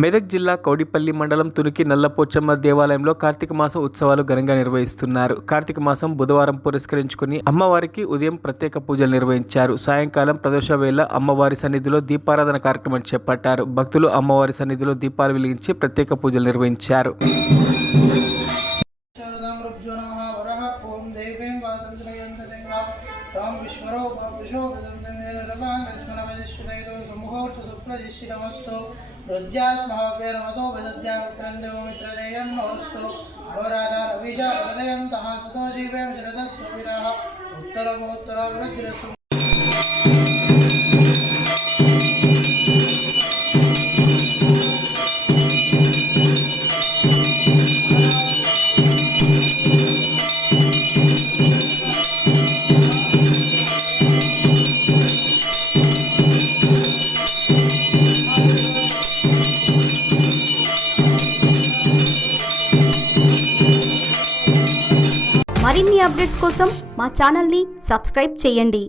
మెదక్ జిల్లా కౌడిపల్లి మండలం తునికి నల్లపోచమ్మ దేవాలయంలో కార్తీక మాసం ఉత్సవాలు ఘనంగా నిర్వహిస్తున్నారు. కార్తీక మాసం బుధవారం పురస్కరించుకుని అమ్మవారికి ఉదయం ప్రత్యేక పూజలు నిర్వహించారు. సాయంకాలం ప్రదోష వేళ అమ్మవారి సన్నిధిలో దీపారాధన కార్యక్రమం చేపట్టారు. భక్తులు అమ్మవారి సన్నిధిలో దీపాలు వెలిగించి ప్రత్యేక పూజలు నిర్వహించారు. रुद्यास्महाव्यरमतो विदद्यामित्रन्देव मित्रदेयन्नोऽस्तु अवराधारविजावदयन्तः ततो जीवेम जरदस्य विरः उत्तरमोत्तरवृद्धिरस्तु। మరిన్ని అప్డేట్స్ కోసం మా ఛానల్ని సబ్స్క్రైబ్ చేయండి.